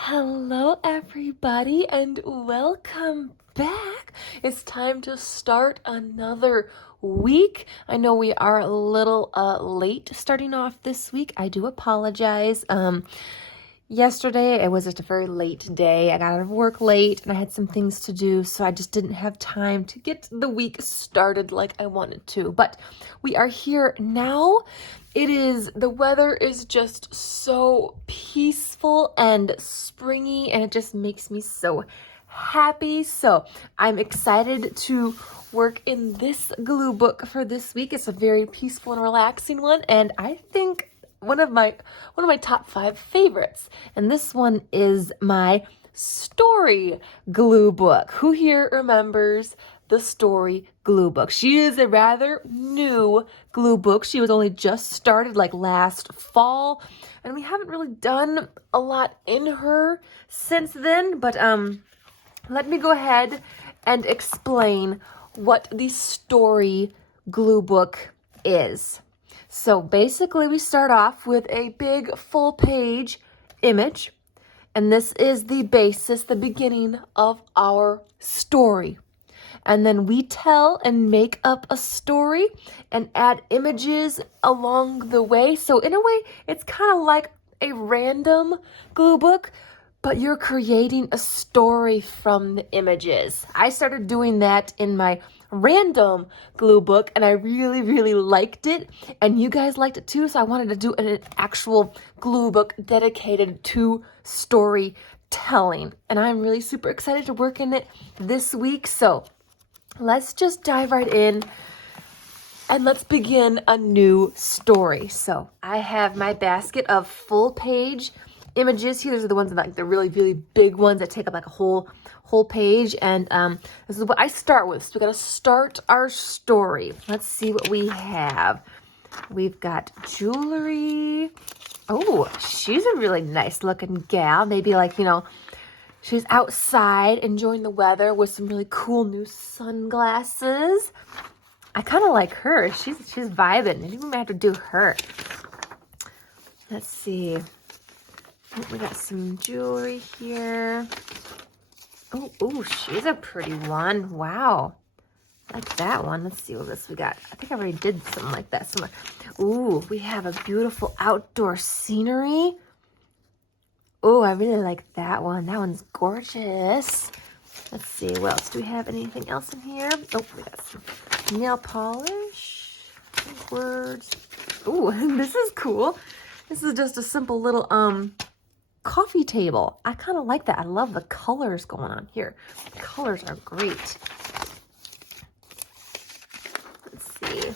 Hello, everybody, and welcome back. It's time to start another week. I know we are a little late starting off this week. I do apologize. Yesterday, it was just a very late day. I got out of work late and I had some things to do, so I just didn't have time to get the week started like I wanted to. But we are here now. The weather is just so peaceful and springy, and it just makes me so happy. So I'm excited to work in this glue book for this week. It's a very peaceful and relaxing one, and I think one of my top 5 favorites. And this one is my story glue book. Who here remembers the story glue book? She is a rather new glue book. She was only just started like last fall, and we haven't really done a lot in her since then, but let me go ahead and explain what the story glue book is. So basically we start off with a big full page image, and this is the basis, the beginning of our story. And then we tell and make up a story and add images along the way. So in a way, it's kind of like a random glue book, but you're creating a story from the images. I started doing that in my random glue book, and I really, really liked it, and you guys liked it too, so I wanted to do an actual glue book dedicated to storytelling, and I'm really super excited to work in it this week. So let's just dive right in and let's begin a new story. So I have my basket of full page images here. These are the ones that like the really, really big ones that take up like a whole page. And this is what I start with. So we got to start our story. Let's see what we have. We've got jewelry. Oh, she's a really nice looking gal. Maybe like, she's outside enjoying the weather with some really cool new sunglasses. I kind of like her. She's vibing. Maybe we might have to do her. Let's see. Oh, we got some jewelry here. Oh, she's a pretty one. Wow. I like that one. Let's see what else we got. I think I already did something like that somewhere. Ooh, we have a beautiful outdoor scenery. Oh, I really like that one. That one's gorgeous. Let's see. What else? Do we have anything else in here? Oh, we got some nail polish. Words. Ooh, this is cool. This is just a simple little coffee table. I kind of like that. I love the colors going on here. The colors are great. Let's see.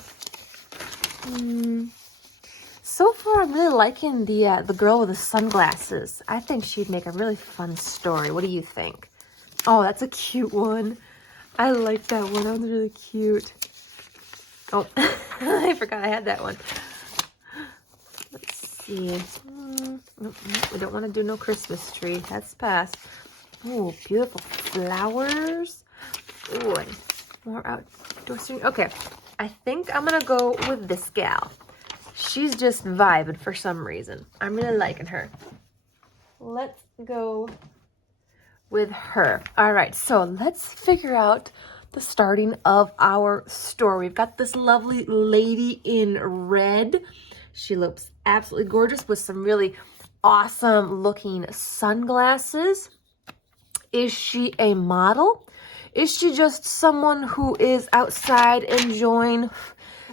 So far, I'm really liking the girl with the sunglasses. I think she'd make a really fun story. What do you think? Oh, that's a cute one. I like that one. That one's really cute. Oh, I forgot I had that one. Let's see. We don't want to do no Christmas tree. That's past. Oh, beautiful flowers. Oh, and more outdoor scene. Okay, I think I'm going to go with this gal. She's just vibing for some reason. I'm really liking her. Let's go with her. All right, so let's figure out the starting of our story. We've got this lovely lady in red. She looks absolutely gorgeous with some really awesome looking sunglasses. Is she a model? Is she just someone who is outside enjoying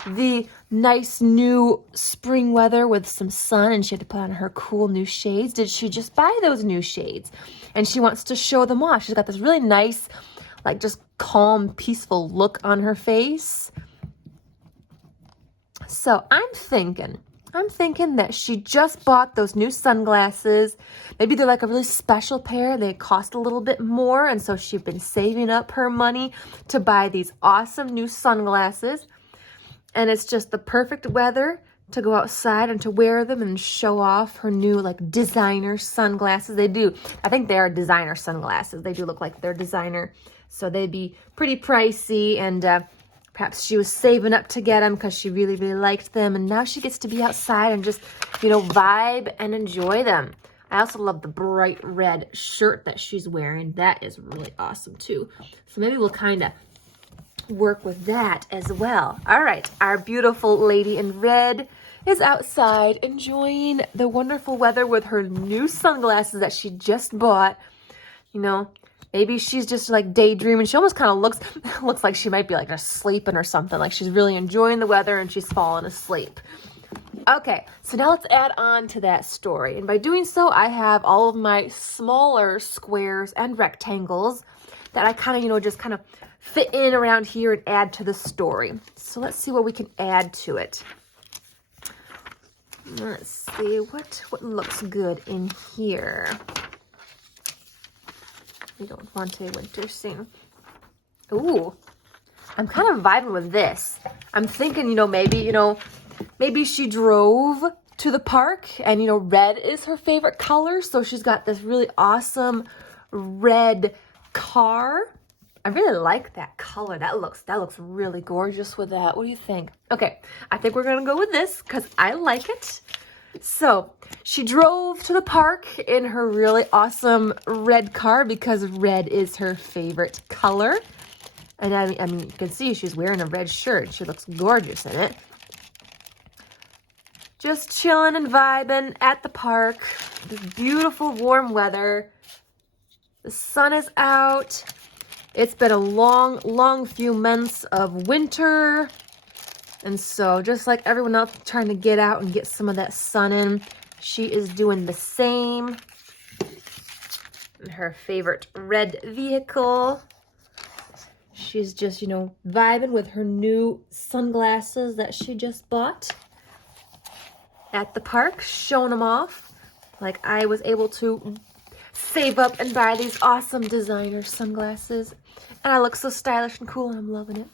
the nice new spring weather with some sun, and she had to put on her cool new shades? Did she just buy those new shades and she wants to show them off? She's got this really nice, like just calm, peaceful look on her face. So I'm thinking that she just bought those new sunglasses. Maybe they're like a really special pair. They cost a little bit more, and so she's been saving up her money to buy these awesome new sunglasses. And it's just the perfect weather to go outside and to wear them and show off her new like designer sunglasses. I think they are designer sunglasses. They do look like they're designer, so they'd be pretty pricey, and perhaps she was saving up to get them because she really, really liked them, and now she gets to be outside and just, vibe and enjoy them. I also love the bright red shirt that she's wearing. That is really awesome too. So maybe we'll kind of work with that as well. All right, our beautiful lady in red is outside enjoying the wonderful weather with her new sunglasses that she just bought. You know, maybe she's just like daydreaming. She almost kind of looks like she might be like just sleeping or something. Like she's really enjoying the weather and she's falling asleep. Okay, so now let's add on to that story. And by doing so, I have all of my smaller squares and rectangles that I kind of, you know, just kind of fit in around here and add to the story. So let's see what we can add to it. Let's see what looks good in here. We don't want a winter scene. Ooh, I'm kind of vibing with this. I'm thinking, maybe she drove to the park and, red is her favorite color. So she's got this really awesome red car. I really like that color. That looks really gorgeous with that. What do you think? Okay, I think we're gonna go with this because I like it. So she drove to the park in her really awesome red car because red is her favorite color. And I mean, you can see she's wearing a red shirt. She looks gorgeous in it. Just chilling and vibing at the park. This beautiful warm weather. The sun is out. It's been a long few months of winter. And so just like everyone else trying to get out and get some of that sun in, she is doing the same. In her favorite red vehicle. She's just, vibing with her new sunglasses that she just bought at the park, showing them off. Like I was able to save up and buy these awesome designer sunglasses. And I look so stylish and cool and I'm loving it.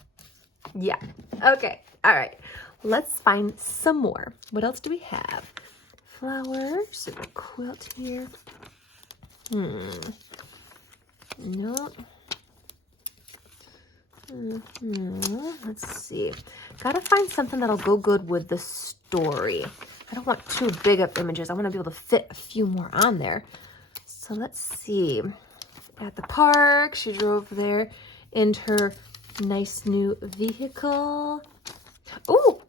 Yeah. Okay. All right. Let's find some more. What else do we have? Flowers. A quilt here. No. Let's see. Gotta find something that'll go good with the story. I don't want too big of images. I want to be able to fit a few more on there. So let's see. At the park, she drove there in her nice new vehicle. Ooh,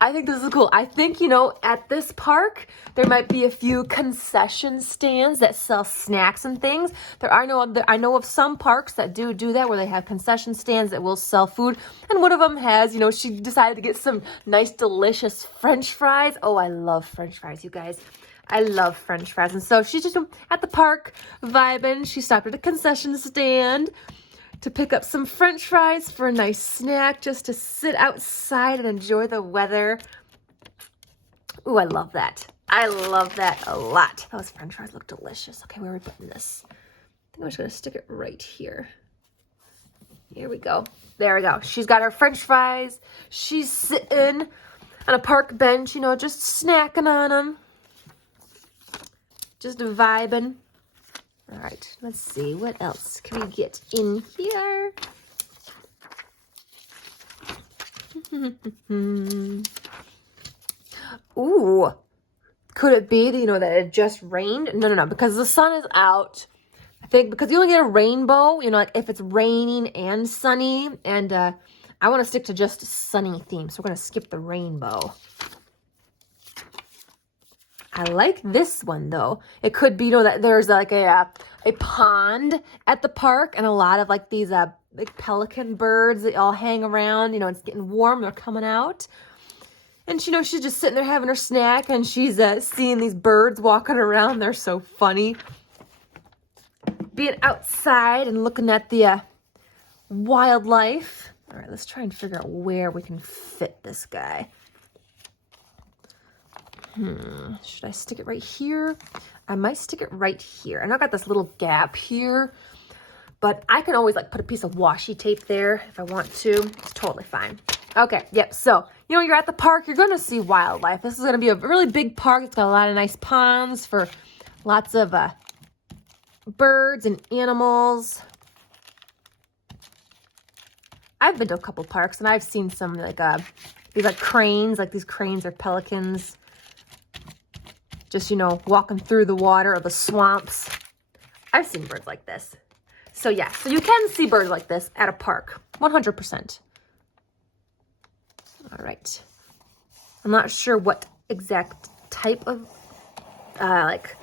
I think this is cool. I think, at this park, there might be a few concession stands that sell snacks and things. I know of some parks that do that, where they have concession stands that will sell food. And one of them has, she decided to get some nice, delicious French fries. Oh, I love French fries, you guys. I love French fries. And so she's just at the park vibing. She stopped at a concession stand to pick up some French fries for a nice snack, just to sit outside and enjoy the weather. Ooh, I love that. I love that a lot. Those French fries look delicious. Okay, where are we putting this? I think I'm just gonna stick it right here. Here we go. There we go. She's got her French fries. She's sitting on a park bench, just snacking on them. Just vibing. All right, let's see. What else can we get in here? Ooh, could it be that, that it just rained? No, because the sun is out. I think because you only get a rainbow, like if it's raining and sunny. And I want to stick to just sunny theme, so we're going to skip the rainbow. I like this one though. It could be, that there's like a pond at the park and a lot of like these like pelican birds that all hang around. It's getting warm. They're coming out. And she's just sitting there having her snack and she's seeing these birds walking around. They're so funny. Being outside and looking at the wildlife. All right, let's try and figure out where we can fit this guy. Should I stick it right here? I might stick it right here. And I've got this little gap here, but I can always like put a piece of washi tape there if I want to. It's totally fine. Okay, yep. So, you're at the park, you're going to see wildlife. This is going to be a really big park. It's got a lot of nice ponds for lots of birds and animals. I've been to a couple parks and I've seen some like these like cranes, like these cranes or pelicans. just, you know, walking through the water or the swamps. I've seen birds like this. So yeah, so you can see birds like this at a park, 100%. All right. I'm not sure what exact type of like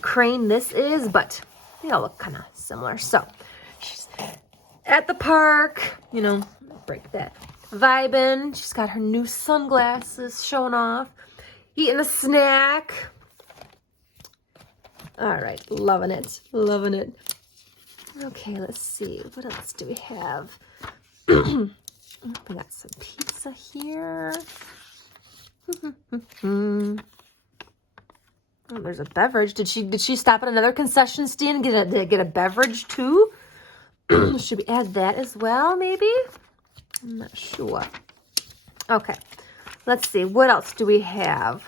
crane this is, but they all look kind of similar. So she's at the park, you know, break that, vibing. She's got her new sunglasses showing off, eating a snack. All right, loving it, loving it. Okay, let's see, what else do we have? We got some pizza here. Oh, there's a beverage. Did she stop at another concession stand and get a beverage too? Should we add that as well, maybe? I'm not sure. Okay, let's see. What else do we have?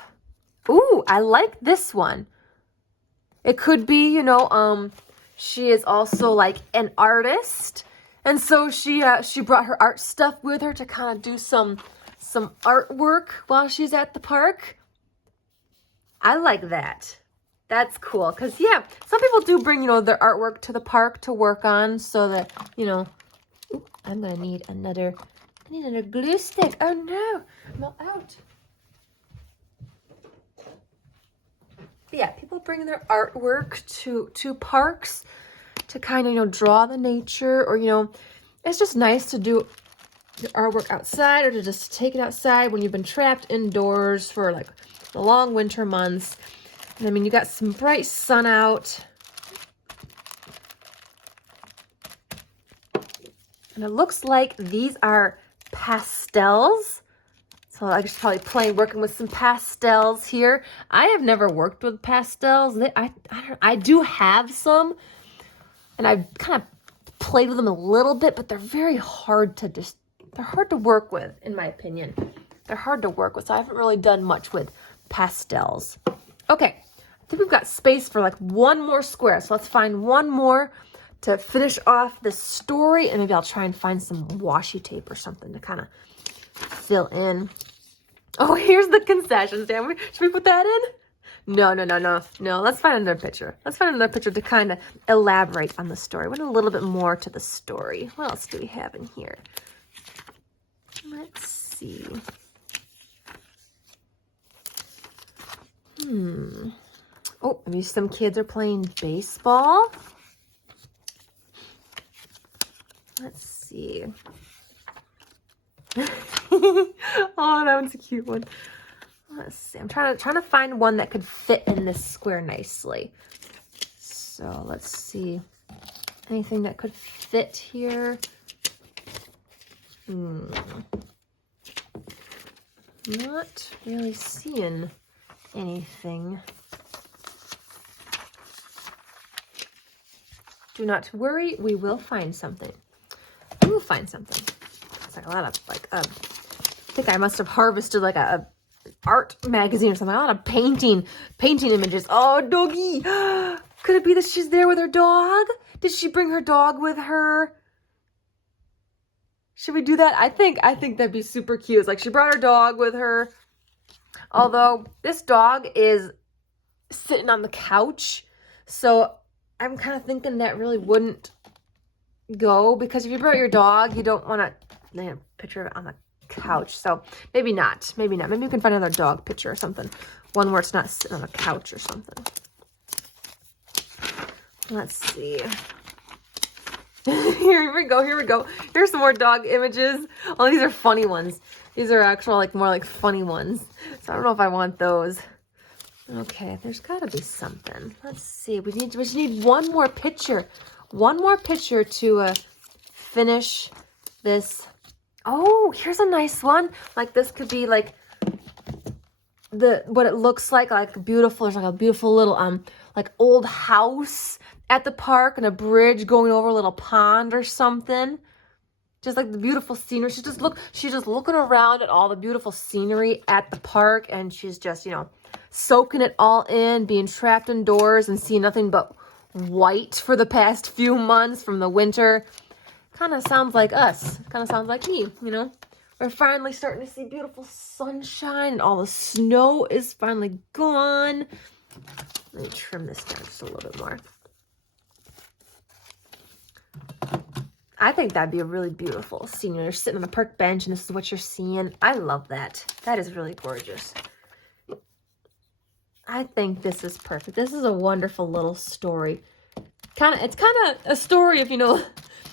Ooh, I like this one. It could be, you know, she is also like an artist. And so she brought her art stuff with her to kind of do some artwork while she's at the park. I like that. That's cool. Because, yeah, some people do bring, you know, their artwork to the park to work on so that, you know, ooh, I'm going to need another glue stick. Oh, no. I'm all out. But yeah, people bring their artwork to parks to kind of, you know, draw the nature, or, you know, it's just nice to do your artwork outside, or to just take it outside when you've been trapped indoors for like the long winter months. And I mean, you got some bright sun out. And it looks like these are pastels. So I should probably working with some pastels here. I have never worked with pastels. I do have some, and I've kind of played with them a little bit, but they're very hard to they're hard to work with, in my opinion. They're hard to work with, so I haven't really done much with pastels. Okay, I think we've got space for like one more square, so let's find one more to finish off this story, and maybe I'll try and find some washi tape or something to kind of fill in. Oh, here's the concession stand. Should we put that in? No. Let's find another picture. Let's find another picture to kind of elaborate on the story. We want a little bit more to the story. What else do we have in here? Let's see. Oh, maybe some kids are playing baseball. Let's see. Oh, that one's a cute one. Let's see. I'm trying to find one that could fit in this square nicely. So let's see. Anything that could fit here? Not really seeing anything. Do not worry, we will find something. We will find something. It's like a lot of like I think I must have harvested like a art magazine or something. A lot of painting images. Oh, doggy. Could it be that she's there with her dog? Did she bring her dog with her? Should we do that? I think that'd be super cute. It's like she brought her dog with her. Although this dog is sitting on the couch, so I'm kind of thinking that really wouldn't go, because if you brought your dog, you don't want to picture it on the couch. So maybe not. Maybe you can find another dog picture or something. One where it's not sitting on a couch or something. Let's see. Here we go. Here's some more dog images. Oh, these are funny ones. These are actual, like, more like funny ones. So I don't know if I want those. Okay, there's got to be something. Let's see. We need one more picture. One more picture to finish this. Oh, here's a nice one. Like, this could be like what it looks like beautiful. There's like a beautiful little like old house at the park and a bridge going over a little pond or something. Just like the beautiful scenery. She's just looking around at all the beautiful scenery at the park, and she's just, you know, soaking it all in, being trapped indoors and seeing nothing but white for the past few months from the winter. Kind of sounds like us. Kind of sounds like me, you know. We're finally starting to see beautiful sunshine, and all the snow is finally gone. Let me trim this down just a little bit more. I think that'd be a really beautiful scene. You're sitting on a park bench and this is what you're seeing. I love that. That is really gorgeous. I think this is perfect. This is a wonderful little story. It's kind of a story of, you know,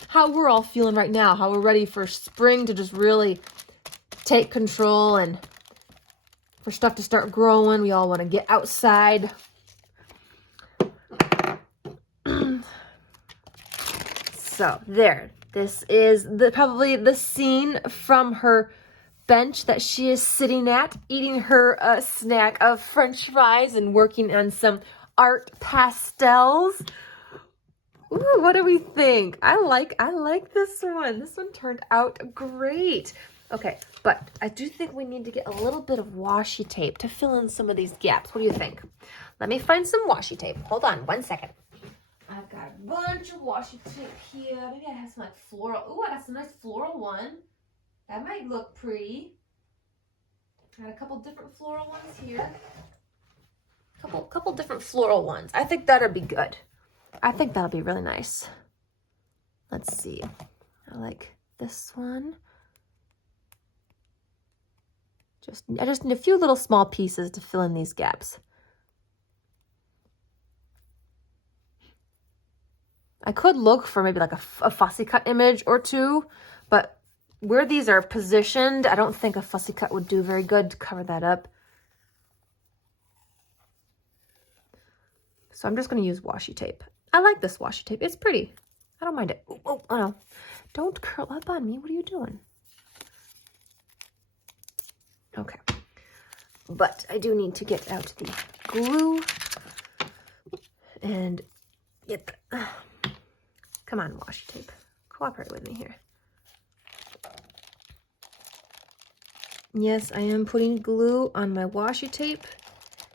how we're all feeling right now, how we're ready for spring to just really take control and for stuff to start growing. We all want to get outside. So there, this is probably the scene from her bench that she is sitting at, eating her snack of French fries and working on some art pastels. Ooh, what do we think? I like this one. This one turned out great. Okay, but I do think we need to get a little bit of washi tape to fill in some of these gaps. What do you think? Let me find some washi tape. Hold on 1 second. I've got a bunch of washi tape here. Maybe I have some like floral. Ooh, I got some nice floral one. That might look pretty. Got a couple different floral ones here. Couple different floral ones. I think that'll be good. I think that'll be really nice. Let's see. I like this one. I just need a few little small pieces to fill in these gaps. I could look for maybe like a fussy cut image or two, but where these are positioned, I don't think a fussy cut would do very good to cover that up. So I'm just going to use washi tape. I like this washi tape. It's pretty. I don't mind it. Oh no. Don't curl up on me. What are you doing? Okay. But I do need to get out the glue and get the... Come on, washi tape. Cooperate with me here. Yes, I am putting glue on my washi tape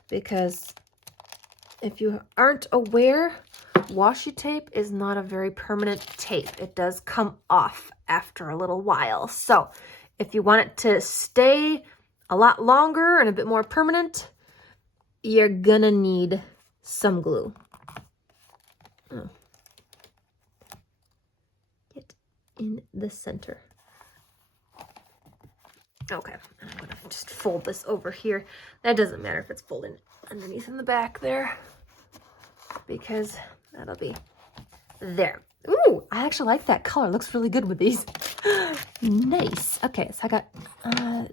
because if you aren't aware, washi tape is not a very permanent tape. It does come off after a little while. So if you want it to stay a lot longer and a bit more permanent, you're gonna need some glue. Oh. Get in the center. Okay, I'm gonna just fold this over here. That doesn't matter if it's folded underneath in the back there, because that'll be there. Ooh, I actually like that color. It looks really good with these. Nice. Okay, so I got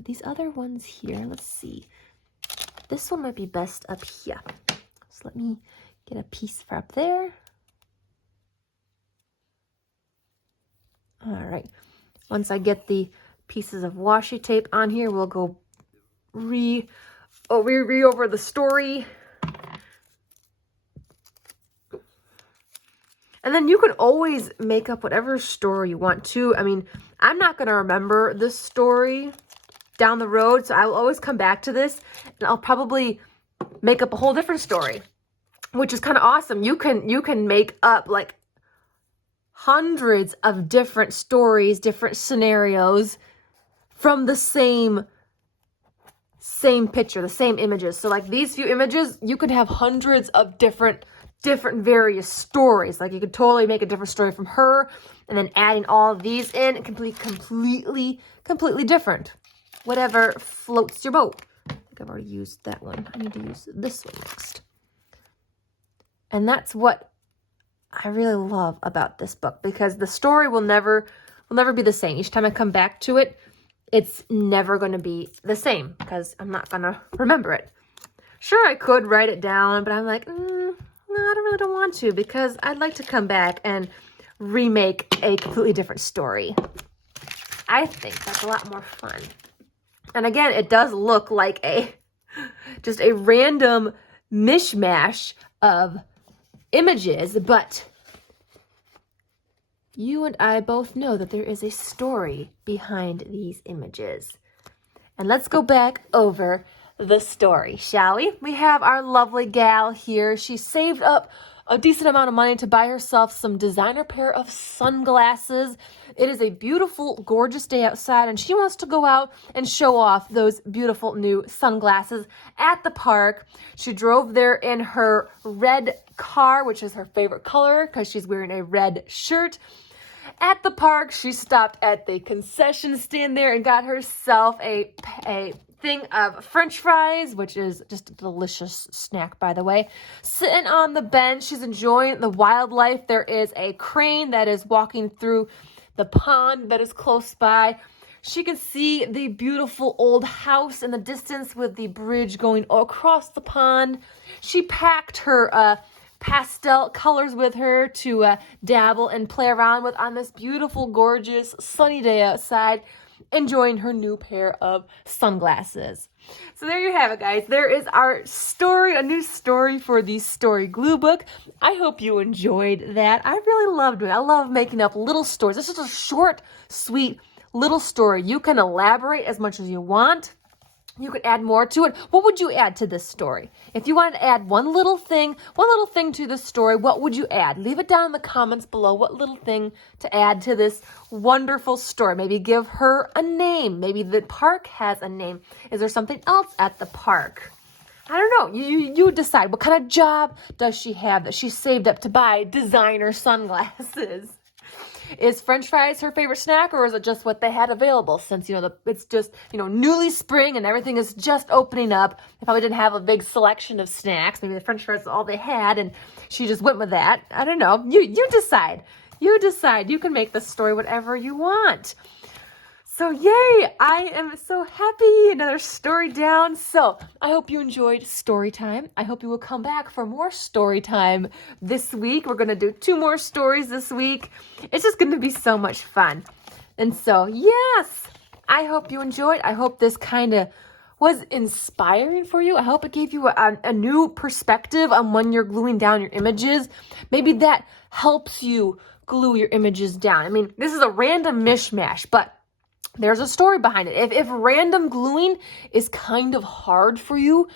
these other ones here. Let's see. This one might be best up here. So let me get a piece for up there. All right. Once I get the pieces of washi tape on here, we'll go re over the story. And then you can always make up whatever story you want to. I mean, I'm not going to remember this story down the road, so I will always come back to this, and I'll probably make up a whole different story, which is kind of awesome. You can make up like hundreds of different stories, different scenarios from the same picture, the same images. So like these few images, you could have hundreds of different various stories. Like you could totally make a different story from her, and then adding all of these in, completely different. Whatever floats your boat. I think I've already used that one. I need to use this one next. And that's what I really love about this book, because the story will never be the same. Each time I come back to it, it's never going to be the same because I'm not going to remember it. Sure, I could write it down, but I'm like, no, I don't want to, because I'd like to come back and remake a completely different story. I think that's a lot more fun. And again, it does look like just a random mishmash of images, but you and I both know that there is a story behind these images. And let's go back over the story, shall we? We have our lovely gal here. She saved up a decent amount of money to buy herself some designer pair of sunglasses. It is a beautiful, gorgeous day outside, and she wants to go out and show off those beautiful new sunglasses at the park. She drove there in her red car, which is her favorite color because she's wearing a red shirt. At the park, she stopped at the concession stand there and got herself a thing of French fries, which is just a delicious snack, by the way. Sitting on the bench, she's enjoying the wildlife. There is a crane that is walking through the pond that is close by. She can see the beautiful old house in the distance with the bridge going across the pond. She packed her pastel colors with her to dabble and play around with on this beautiful, gorgeous, sunny day outside, enjoying her new pair of sunglasses. So there you have it, guys. There is our story, a new story for the Story Glue Book. I hope you enjoyed that. I really loved it. I love making up little stories. This is a short, sweet little story. You can elaborate as much as you want. You could add more to it. What would you add to this story? If you wanted to add one little thing to this story, what would you add? Leave it down in the comments below. What little thing to add to this wonderful story? Maybe give her a name. Maybe the park has a name. Is there something else at the park? I don't know. You decide. What kind of job does she have that she saved up to buy designer sunglasses? Is French fries her favorite snack, or is it just what they had available since, it's just, newly spring and everything is just opening up? They probably didn't have a big selection of snacks. Maybe the French fries is all they had and she just went with that. I don't know. You decide. You decide. You can make the story whatever you want. So yay, I am so happy. Another story down. So I hope you enjoyed story time. I hope you will come back for more story time this week. We're going to do 2 more stories this week. It's just going to be so much fun. And so, yes, I hope you enjoyed. I hope this kind of was inspiring for you. I hope it gave you a new perspective on when you're gluing down your images. Maybe that helps you glue your images down. I mean, this is a random mishmash, but there's a story behind it. If random gluing is kind of hard for you,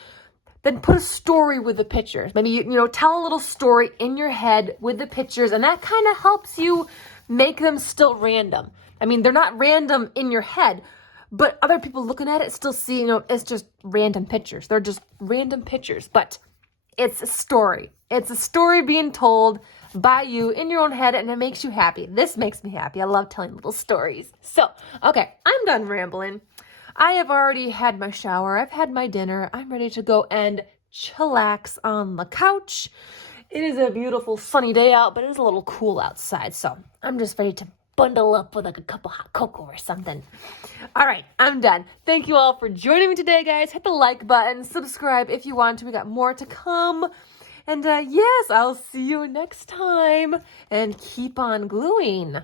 then put a story with the pictures. Maybe, tell a little story in your head with the pictures, and that kind of helps you make them still random. I mean, they're not random in your head, but other people looking at it still see, it's just random pictures. They're just random pictures, but it's a story. It's a story being told by you in your own head, and it makes you happy. This makes me happy. I love telling little stories. So, okay, I'm done rambling. I have already had my shower. I've had my dinner. I'm ready to go and chillax on the couch. It is a beautiful sunny day out, but it is a little cool outside, so I'm just ready to bundle up with like a cup of hot cocoa or something. All right, I'm done. Thank you all for joining me today, guys. Hit the like button, subscribe if you want to. We got more to come. And yes, I'll see you next time. And keep on gluing.